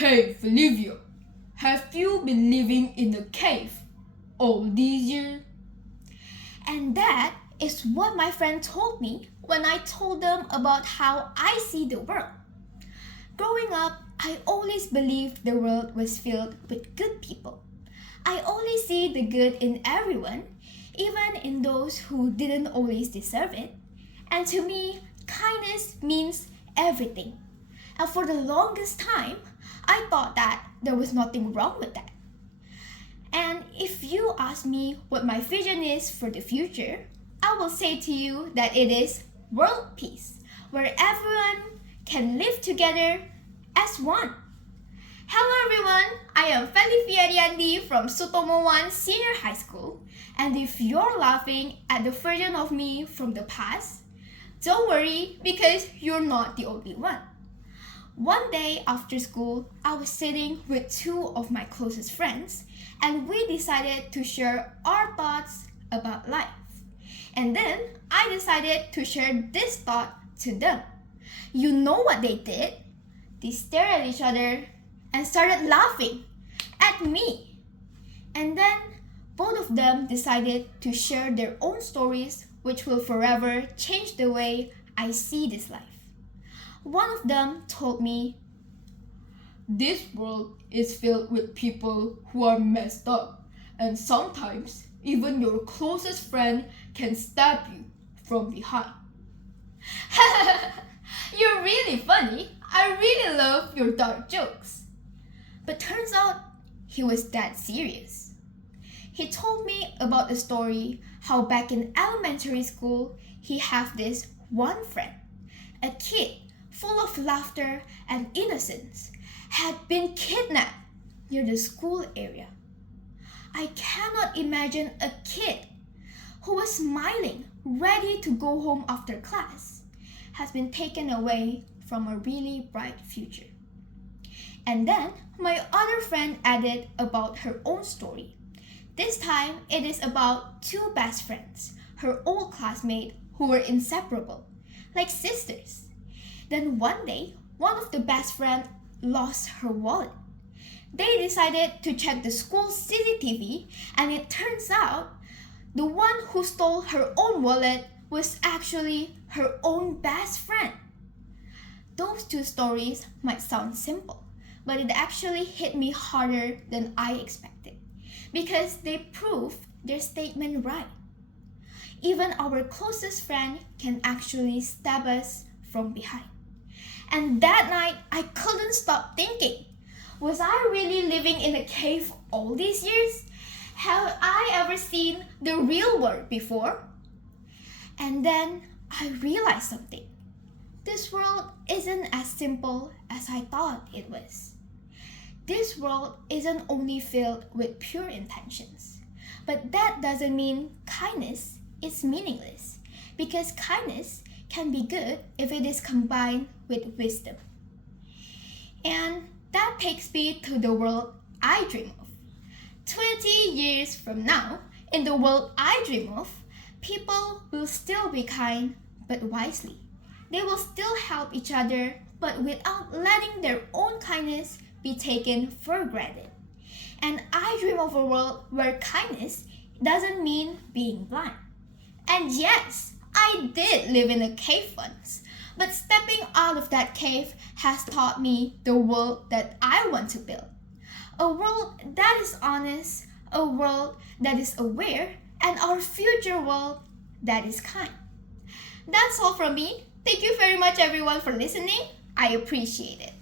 Hey, Felivia, have you been living in a cave all these years? And that is what my friend told me when I told them about how I see the world. Growing up, I always believed the world was filled with good people. I always see the good in everyone, even in those who didn't always deserve it. And to me, kindness means everything. And for the longest time, I thought that there was nothing wrong with that. And if you ask me what my vision is for the future, I will say to you that it is world peace, where everyone can live together as one. Hello everyone, I am Felivia Riandy from Sutomo 1 Senior High School. And if you're laughing at the version of me from the past, don't worry because you're not the only one. One day after school, I was sitting with two of my closest friends and we decided to share our thoughts about life. And then I decided to share this thought to them. You know what they did? They stared at each other and started laughing at me. And then both of them decided to share their own stories, which will forever change the way I see this life. One of them told me, This world is filled with people who are messed up, and sometimes even your closest friend can stab you from behind. You're really funny. I really love your dark jokes. But turns out he was that serious. He told me about a story how back in elementary school he had this one friend, a kid full of laughter and innocence, had been kidnapped near the school area. I cannot imagine a kid who was smiling, ready to go home after class, has been taken away from a really bright future. And then my other friend added about her own story. This time it is about two best friends, her old classmates who were inseparable, like sisters. Then one day, one of the best friends lost her wallet. They decided to check the school's CCTV and it turns out the one who stole her own wallet was actually her own best friend. Those two stories might sound simple, but it actually hit me harder than I expected because they prove their statement right. Even our closest friend can actually stab us from behind. And that night, I couldn't stop thinking, was I really living in a cave all these years? Have I ever seen the real world before? And then I realized something. This world isn't as simple as I thought it was. This world isn't only filled with pure intentions, but that doesn't mean kindness is meaningless, because kindness can be good if it is combined with wisdom. And that takes me to the world I dream of. 20 years from now, in the world I dream of, people will still be kind but wisely. They will still help each other but without letting their own kindness be taken for granted. And I dream of a world where kindness doesn't mean being blind. And yes, I did live in a cave once, but stepping out of that cave has taught me the world that I want to build. A world that is honest, a world that is aware, and our future world that is kind. That's all from me. Thank you very much everyone for listening. I appreciate it.